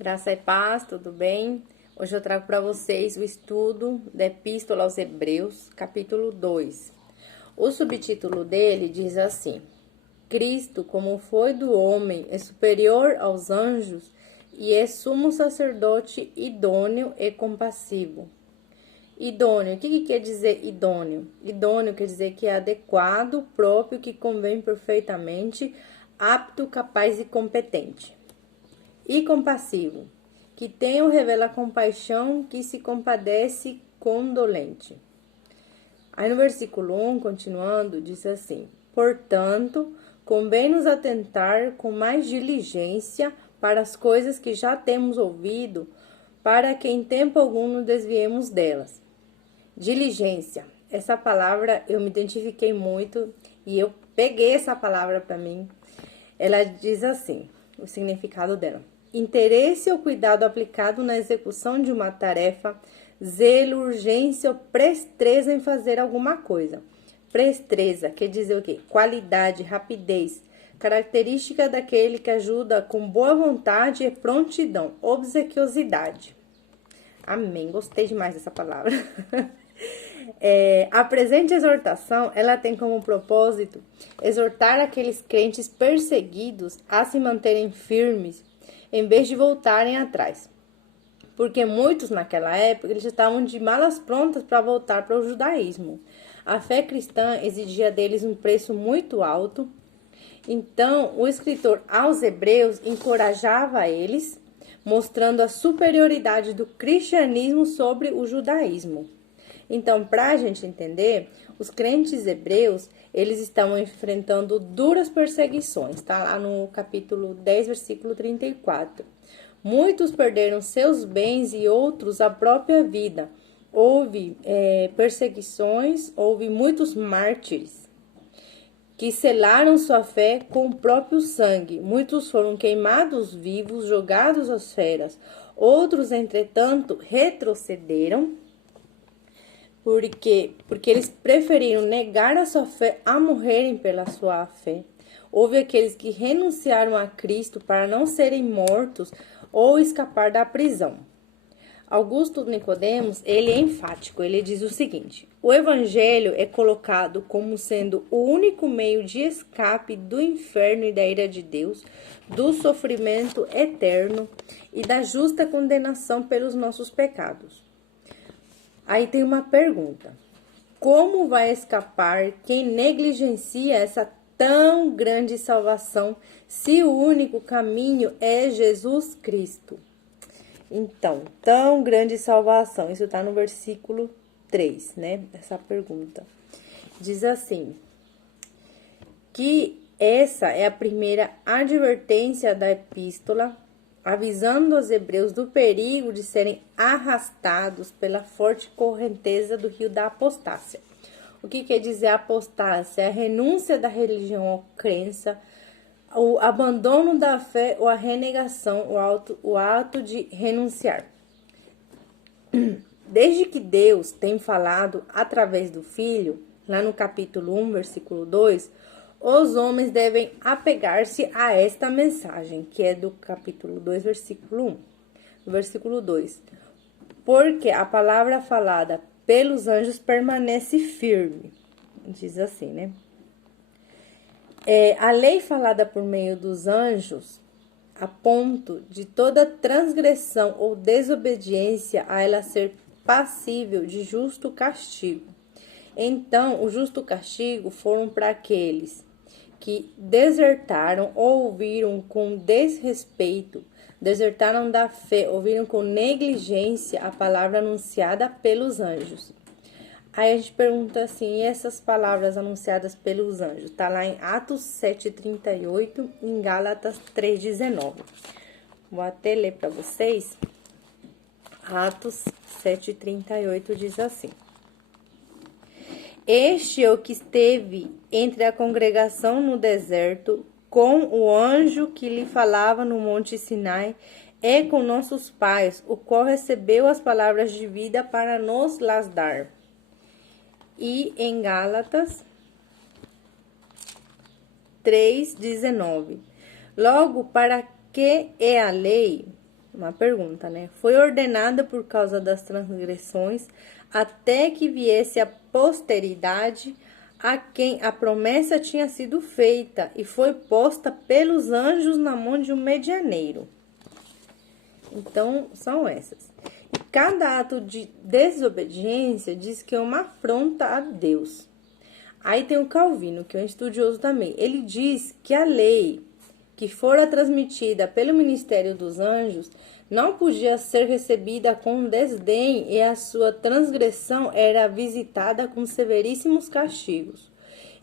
Graça e paz, tudo bem? Hoje eu trago para vocês o estudo da Epístola aos Hebreus, capítulo 2. O subtítulo dele diz assim: Cristo, como foi do homem, é superior aos anjos e é sumo sacerdote idôneo e compassivo. Idôneo, o que quer dizer idôneo? Idôneo quer dizer que é adequado, próprio, que convém perfeitamente, apto, capaz e competente. E compassivo, que tem ou revela compaixão, que se compadece condolente. Aí no versículo 1, continuando, diz assim: Portanto, convém nos atentar com mais diligência para as coisas que já temos ouvido, para que em tempo algum nos desviemos delas. Diligência. Essa palavra eu me identifiquei muito e eu peguei essa palavra para mim. Ela diz assim, o significado dela: interesse ou cuidado aplicado na execução de uma tarefa, zelo, urgência ou presteza em fazer alguma coisa. Presteza quer dizer o quê? Qualidade, rapidez, característica daquele que ajuda com boa vontade e prontidão, obsequiosidade. Amém, gostei demais dessa palavra. A presente exortação, ela tem como propósito exortar aqueles crentes perseguidos a se manterem firmes, em vez de voltarem atrás. Porque muitos naquela época, eles estavam de malas prontas para voltar para o judaísmo. A fé cristã exigia deles um preço muito alto. Então, o escritor aos Hebreus encorajava eles, mostrando a superioridade do cristianismo sobre o judaísmo. Então, para a gente entender, os crentes hebreus, eles estavam enfrentando duras perseguições, está lá no capítulo 10, versículo 34. Muitos perderam seus bens e outros a própria vida. Houve perseguições, houve muitos mártires que selaram sua fé com o próprio sangue. Muitos foram queimados vivos, jogados às feras. Outros, entretanto, retrocederam, porque eles preferiram negar a sua fé a morrerem pela sua fé. Houve aqueles que renunciaram a Cristo para não serem mortos ou escapar da prisão. Augusto Nicodemos, ele é enfático, ele diz o seguinte: o evangelho é colocado como sendo o único meio de escape do inferno e da ira de Deus, do sofrimento eterno e da justa condenação pelos nossos pecados. Aí tem uma pergunta: como vai escapar quem negligencia essa tão grande salvação, se o único caminho é Jesus Cristo? Então, tão grande salvação, isso está no versículo 3, né? Essa pergunta. Diz assim, que essa é a primeira advertência da epístola, avisando os hebreus do perigo de serem arrastados pela forte correnteza do rio da apostácia. O que quer dizer apostácia? É a renúncia da religião ou crença, o abandono da fé ou a renegação, o ato de renunciar. Desde que Deus tem falado através do Filho, lá no capítulo 1, versículo 2, os homens devem apegar-se a esta mensagem, que é do capítulo 2, versículo 1. No versículo 2, porque a palavra falada pelos anjos permanece firme. Diz assim, né? A lei falada por meio dos anjos, a ponto de toda transgressão ou desobediência a ela ser passível de justo castigo. Então, o justo castigo foram para aqueles que desertaram ou ouviram com desrespeito, desertaram da fé, ouviram com negligência a palavra anunciada pelos anjos. Aí a gente pergunta assim, e essas palavras anunciadas pelos anjos? Tá lá em Atos 7:38, em Gálatas 3:19. Vou até ler para vocês. Atos 7:38 diz assim: Este é o que esteve entre a congregação no deserto, com o anjo que lhe falava no monte Sinai, e com nossos pais, o qual recebeu as palavras de vida para nos las dar. E em Gálatas 3:19, logo, para que é a lei? Uma pergunta, né? Foi ordenada por causa das transgressões, até que viesse a posteridade a quem a promessa tinha sido feita, e foi posta pelos anjos na mão de um medianeiro. Então, são essas. E cada ato de desobediência diz que é uma afronta a Deus. Aí tem o Calvino, que é um estudioso também. Ele diz que a lei que fora transmitida pelo ministério dos anjos não podia ser recebida com desdém, e a sua transgressão era visitada com severíssimos castigos.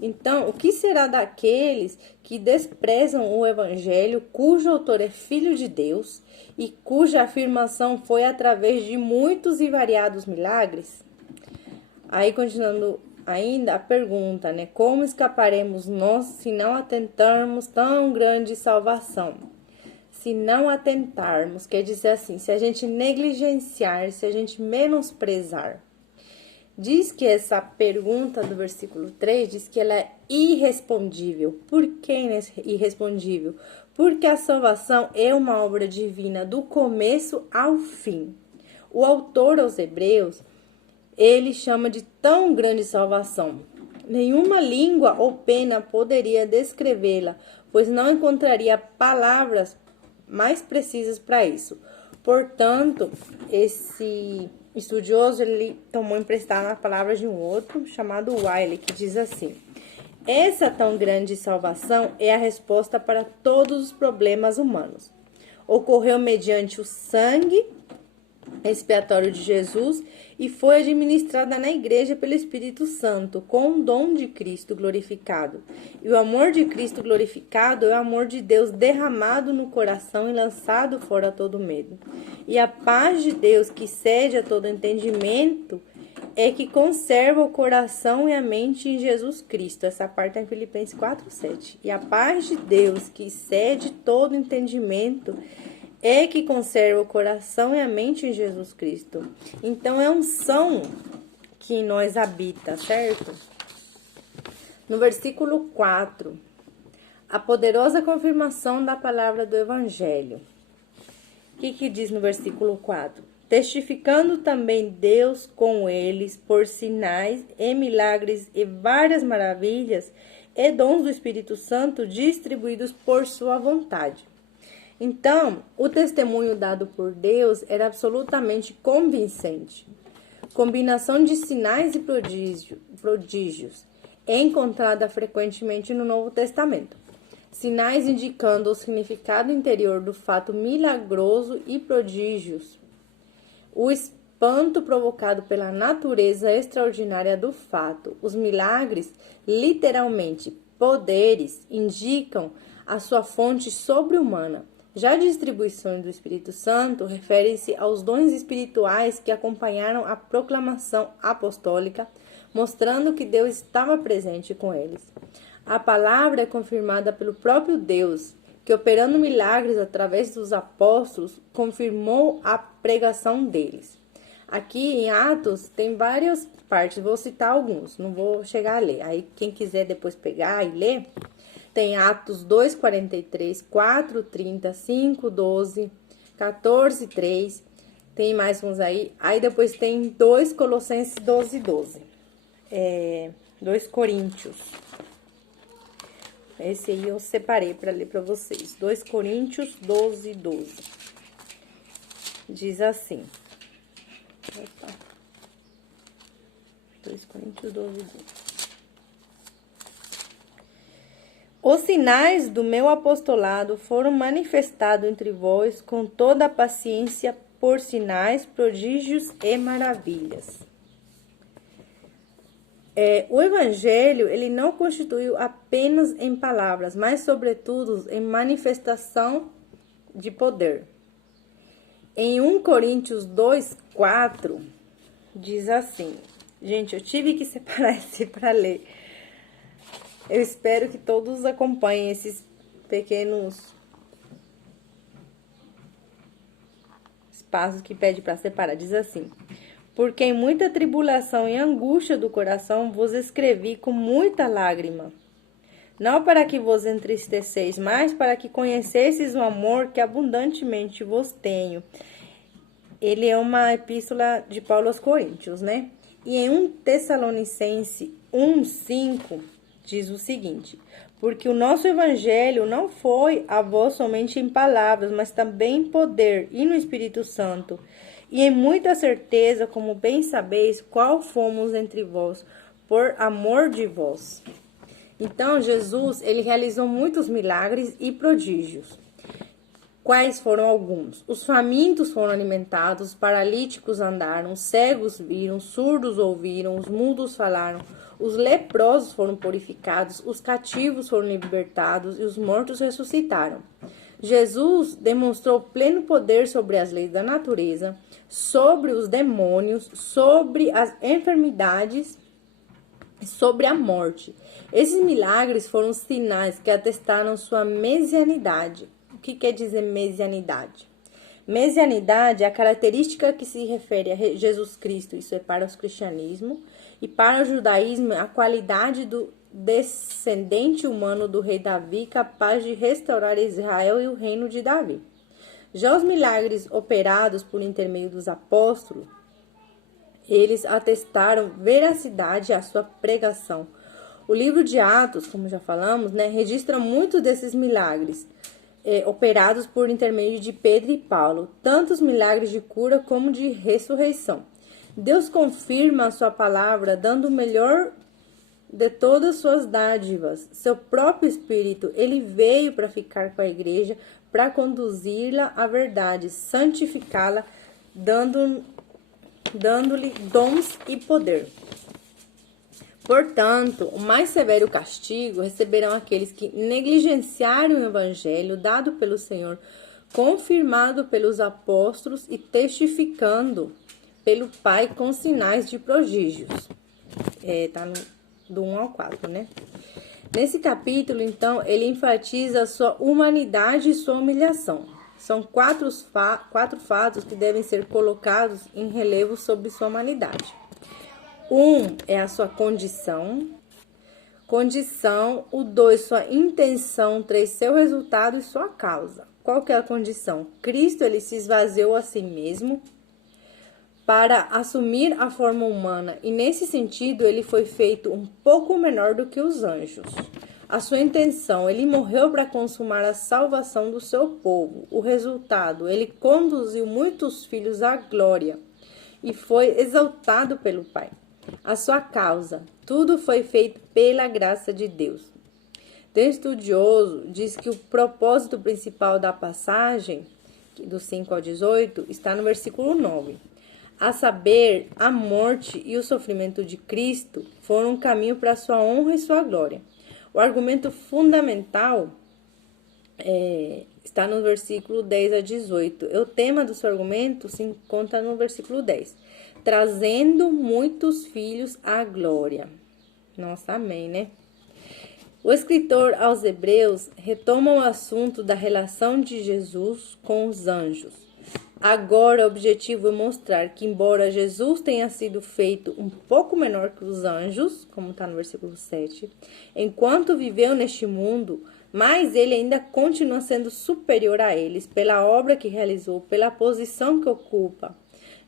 Então, o que será daqueles que desprezam o evangelho, cujo autor é filho de Deus e cuja afirmação foi através de muitos e variados milagres? Aí, continuando ainda a pergunta, né? Como escaparemos nós se não atentarmos tão grande salvação? Se não atentarmos, quer dizer assim, se a gente negligenciar, se a gente menosprezar. Diz que essa pergunta do versículo 3, diz que ela é irrespondível. Por que irrespondível? Porque a salvação é uma obra divina do começo ao fim. O autor aos Hebreus, ele chama de tão grande salvação. Nenhuma língua ou pena poderia descrevê-la, pois não encontraria palavras mais precisas para isso. Portanto, esse estudioso, ele tomou emprestada a palavra de um outro, chamado Wiley, que diz assim: essa tão grande salvação é a resposta para todos os problemas humanos. Ocorreu mediante o sangue expiatório de Jesus e foi administrada na igreja pelo Espírito Santo, com o dom de Cristo glorificado. E o amor de Cristo glorificado é o amor de Deus derramado no coração e lançado fora todo medo. E a paz de Deus, que excede a todo entendimento, é que conserva o coração e a mente em Jesus Cristo. Essa parte é em Filipenses 4:7. E a paz de Deus, que excede todo entendimento, é que conserva o coração e a mente em Jesus Cristo. Então, é a unção que em nós habita, certo? No versículo 4, a poderosa confirmação da palavra do Evangelho. O que diz no versículo 4? Testificando também Deus com eles por sinais e milagres e várias maravilhas e dons do Espírito Santo distribuídos por sua vontade. Então, o testemunho dado por Deus era absolutamente convincente. Combinação de sinais e prodígios é encontrada frequentemente no Novo Testamento. Sinais indicando o significado interior do fato milagroso e prodígios. O espanto provocado pela natureza extraordinária do fato. Os milagres, literalmente poderes, indicam a sua fonte sobre-humana. Já a distribuição do Espírito Santo refere-se aos dons espirituais que acompanharam a proclamação apostólica, mostrando que Deus estava presente com eles. A palavra é confirmada pelo próprio Deus, que operando milagres através dos apóstolos, confirmou a pregação deles. Aqui em Atos tem várias partes, vou citar alguns, não vou chegar a ler. Aí quem quiser depois pegar e ler, tem Atos 2:43, 4:30, 5:12, 14:3. Tem mais uns aí. Aí depois tem 2 Colossenses 12:12. 2 Coríntios. Esse aí eu separei para ler para vocês. 2 Coríntios 12:12. Diz assim. Opa. 2 Coríntios 12:12. Os sinais do meu apostolado foram manifestados entre vós com toda a paciência por sinais, prodígios e maravilhas. O Evangelho, ele não constituiu apenas em palavras, mas sobretudo em manifestação de poder. Em 1 Coríntios 2:4, diz assim, gente, eu tive que separar esse para ler. Eu espero que todos acompanhem esses pequenos espaços que pede para separar. Diz assim: porque em muita tribulação e angústia do coração vos escrevi com muita lágrima, Não para que vos entristeceis, mas para que conhecesseis o amor que abundantemente vos tenho. Ele é uma epístola de Paulo aos Coríntios, né? E em 1 Tessalonicense 1:5 diz o seguinte: porque o nosso evangelho não foi a vós somente em palavras, mas também em poder e no Espírito Santo, e em muita certeza, como bem sabeis, qual fomos entre vós, por amor de vós. Então, Jesus, ele realizou muitos milagres e prodígios. Quais foram alguns? Os famintos foram alimentados, os paralíticos andaram, os cegos viram, surdos ouviram, os mudos falaram, os leprosos foram purificados, os cativos foram libertados e os mortos ressuscitaram. Jesus demonstrou pleno poder sobre as leis da natureza, sobre os demônios, sobre as enfermidades, sobre a morte. Esses milagres foram sinais que atestaram sua messianidade. O que quer dizer messianidade? Messianidade é a característica que se refere a Jesus Cristo, isso é para o cristianismo, e para o judaísmo, a qualidade do descendente humano do rei Davi, capaz de restaurar Israel e o reino de Davi. Já os milagres operados por intermédio dos apóstolos, eles atestaram veracidade à sua pregação. O livro de Atos, como já falamos, registra muitos desses milagres operados por intermédio de Pedro e Paulo, tanto os milagres de cura como de ressurreição. Deus confirma a sua palavra, dando o melhor de todas as suas dádivas. Seu próprio Espírito, ele veio para ficar com a igreja, para conduzi-la à verdade, santificá-la, dando-lhe dons e poder. Portanto, o mais severo castigo receberão aqueles que negligenciaram o evangelho dado pelo Senhor, confirmado pelos apóstolos e testificando pelo Pai com sinais de prodígios. Tá do 1 ao 4, né? Nesse capítulo, então, ele enfatiza a sua humanidade e sua humilhação. São quatro fatos que devem ser colocados em relevo sobre sua humanidade. É a sua condição. O 2, sua intenção. 3, seu resultado e sua causa. Qual que é a condição? Cristo, ele se esvaziou a si mesmo para assumir a forma humana. E nesse sentido, ele foi feito um pouco menor do que os anjos. A sua intenção, ele morreu para consumar a salvação do seu povo. O resultado, ele conduziu muitos filhos à glória e foi exaltado pelo Pai. A sua causa, tudo foi feito pela graça de Deus. O estudioso diz que o propósito principal da passagem, do 5 ao 18, está no versículo 9. A saber, a morte e o sofrimento de Cristo foram um caminho para a sua honra e sua glória. O argumento fundamental está no versículo 10 a 18. O tema do seu argumento se encontra no versículo 10. Trazendo muitos filhos à glória. Nossa, amém, né? O escritor aos Hebreus retoma o assunto da relação de Jesus com os anjos. Agora, o objetivo é mostrar que, embora Jesus tenha sido feito um pouco menor que os anjos, como está no versículo 7, enquanto viveu neste mundo, mas ele ainda continua sendo superior a eles pela obra que realizou, pela posição que ocupa.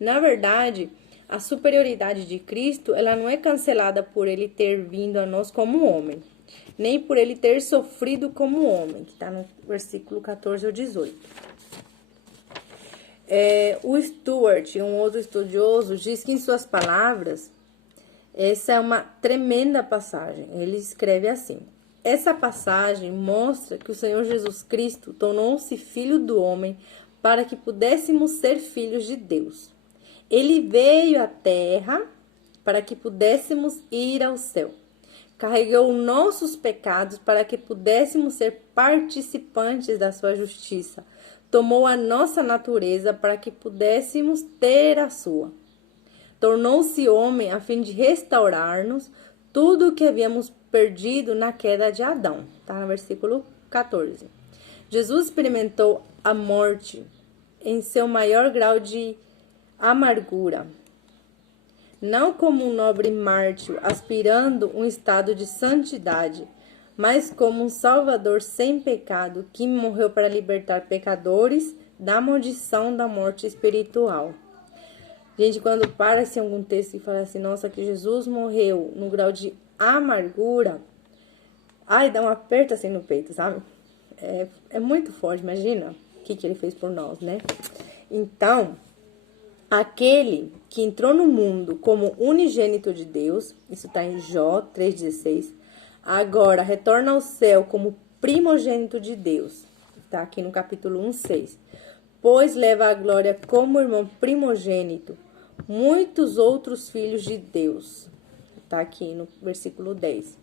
Na verdade, a superioridade de Cristo, ela não é cancelada por ele ter vindo a nós como homem, nem por ele ter sofrido como homem, que está no versículo 14 ao 18. O Stuart, um outro estudioso, diz que em suas palavras, essa é uma tremenda passagem. Ele escreve assim: essa passagem mostra que o Senhor Jesus Cristo tornou-se filho do homem para que pudéssemos ser filhos de Deus. Ele veio à terra para que pudéssemos ir ao céu. Carregou nossos pecados para que pudéssemos ser participantes da sua justiça. Tomou a nossa natureza para que pudéssemos ter a sua. Tornou-se homem a fim de restaurar-nos tudo o que havíamos perdido na queda de Adão. Está no versículo 14. Jesus experimentou a morte em seu maior grau de amargura. Não como um nobre mártir aspirando um estado de santidade, mas como um Salvador sem pecado que morreu para libertar pecadores da maldição da morte espiritual. Gente, quando para assim algum texto e fala assim, nossa, que Jesus morreu no grau de amargura, ai, dá um aperto assim no peito, sabe? É muito forte, imagina o que ele fez por nós, né? Então, aquele que entrou no mundo como unigênito de Deus, isso está em Jó 3,16, agora retorna ao céu como primogênito de Deus, está aqui no capítulo 1,6. Pois leva a glória como irmão primogênito, muitos outros filhos de Deus, está aqui no versículo 10.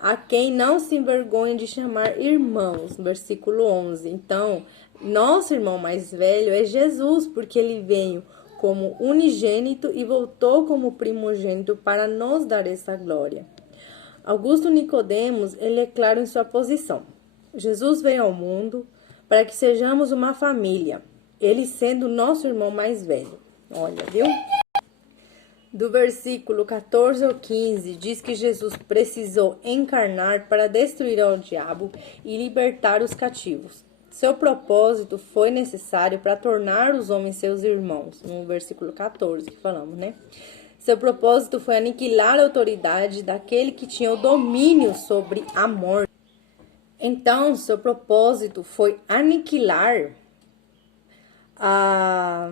A quem não se envergonhe de chamar irmãos, versículo 11. Então, nosso irmão mais velho é Jesus, porque ele veio como unigênito e voltou como primogênito para nos dar essa glória. Augusto Nicodemos, ele é claro em sua posição. Jesus veio ao mundo para que sejamos uma família, ele sendo nosso irmão mais velho. Olha, viu? Do versículo 14 ao 15, diz que Jesus precisou encarnar para destruir o diabo e libertar os cativos. Seu propósito foi necessário para tornar os homens seus irmãos, no versículo 14 que falamos, né? Seu propósito foi aniquilar a autoridade daquele que tinha o domínio sobre a morte. Então, seu propósito foi aniquilar a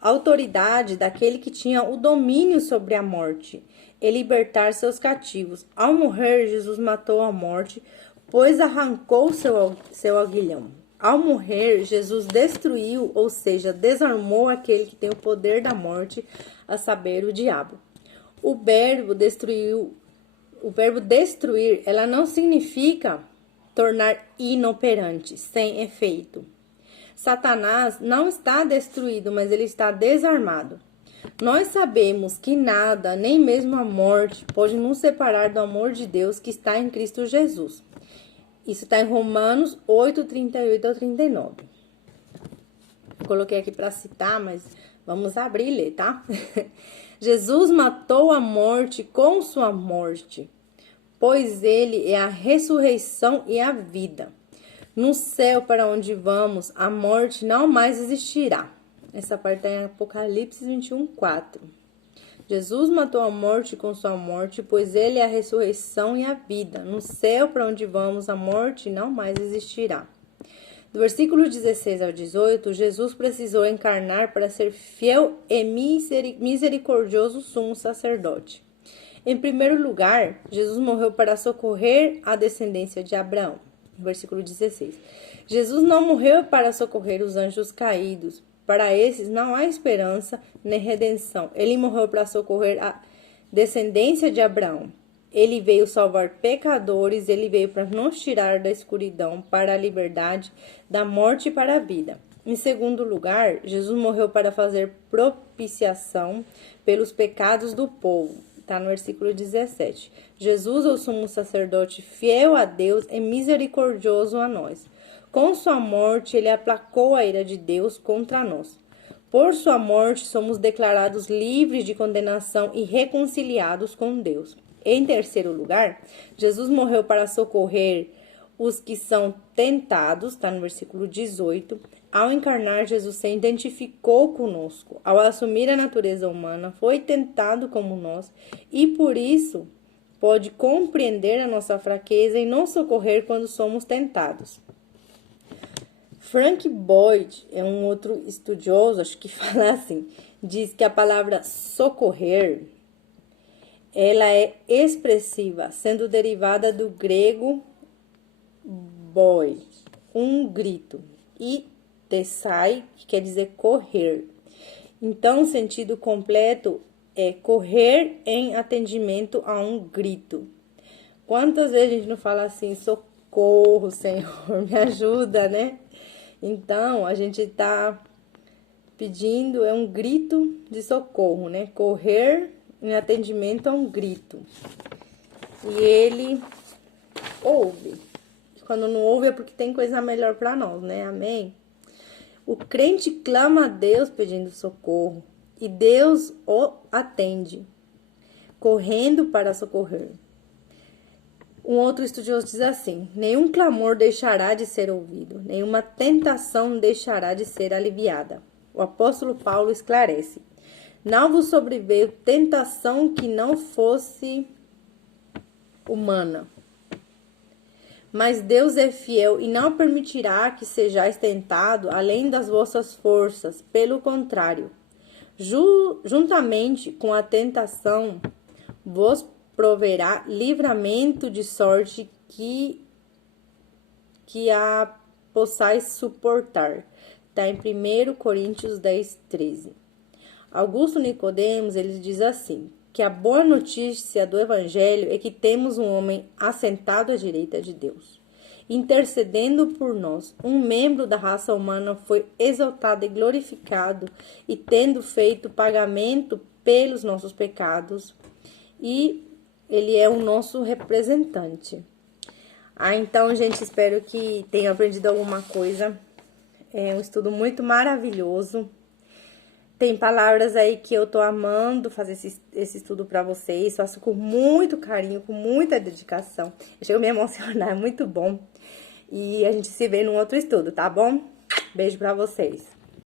autoridade daquele que tinha o domínio sobre a morte e libertar seus cativos. Ao morrer, Jesus matou a morte, pois arrancou seu aguilhão. Ao morrer, Jesus destruiu, ou seja, desarmou aquele que tem o poder da morte, a saber, o diabo. O verbo destruir, ela não significa tornar inoperante, sem efeito. Satanás não está destruído, mas ele está desarmado. Nós sabemos que nada, nem mesmo a morte, pode nos separar do amor de Deus que está em Cristo Jesus. Isso está em Romanos 8, 38 ao 39. Coloquei aqui para citar, mas vamos abrir e ler, tá? Jesus matou a morte com sua morte, pois ele é a ressurreição e a vida. No céu para onde vamos, a morte não mais existirá. Essa parte está em Apocalipse 21, 4. Jesus matou a morte com sua morte, pois ele é a ressurreição e a vida. No céu para onde vamos, a morte não mais existirá. Do versículo 16 ao 18, Jesus precisou encarnar para ser fiel e misericordioso sumo sacerdote. Em primeiro lugar, Jesus morreu para socorrer a descendência de Abraão. Versículo 16. Jesus não morreu para socorrer os anjos caídos. Para esses não há esperança nem redenção. Ele morreu para socorrer a descendência de Abraão. Ele veio salvar pecadores, ele veio para nos tirar da escuridão, para a liberdade, da morte para a vida. Em segundo lugar, Jesus morreu para fazer propiciação pelos pecados do povo. Está no versículo 17. Jesus, o sumo sacerdote, fiel a Deus e misericordioso a nós. Com sua morte, ele aplacou a ira de Deus contra nós. Por sua morte, somos declarados livres de condenação e reconciliados com Deus. Em terceiro lugar, Jesus morreu para socorrer os que são tentados, está no versículo 18. Ao encarnar, Jesus se identificou conosco. Ao assumir a natureza humana, foi tentado como nós e, por isso, pode compreender a nossa fraqueza e nos socorrer quando somos tentados. Frank Boyd é um outro estudioso, acho que fala assim, diz que a palavra socorrer, ela é expressiva, sendo derivada do grego boi, um grito, e tessai, que quer dizer correr. Então, o sentido completo é correr em atendimento a um grito. Quantas vezes a gente não fala assim, socorro, Senhor, me ajuda, né? Então, a gente tá pedindo, é um grito de socorro, né? Correr em atendimento a um grito. E ele ouve. Quando não ouve é porque tem coisa melhor para nós, né? Amém? O crente clama a Deus pedindo socorro. E Deus o atende, correndo para socorrer. Um outro estudioso diz assim: nenhum clamor deixará de ser ouvido, nenhuma tentação deixará de ser aliviada. O apóstolo Paulo esclarece: não vos sobreveio tentação que não fosse humana. Mas Deus é fiel e não permitirá que sejais tentado além das vossas forças. Pelo contrário, juntamente com a tentação, vos proverá livramento de sorte que a possais suportar. Está em 1 Coríntios 10, 13. Augusto Nicodemos, ele diz assim, que a boa notícia do Evangelho é que temos um homem assentado à direita de Deus, intercedendo por nós. Um membro da raça humana foi exaltado e glorificado, e tendo feito pagamento pelos nossos pecados, e ele é o nosso representante. Então, gente, espero que tenham aprendido alguma coisa. É um estudo muito maravilhoso. Tem palavras aí que eu tô amando fazer esse estudo pra vocês. Faço com muito carinho, com muita dedicação. Eu chego a me emocionar, é muito bom. E a gente se vê num outro estudo, tá bom? Beijo pra vocês.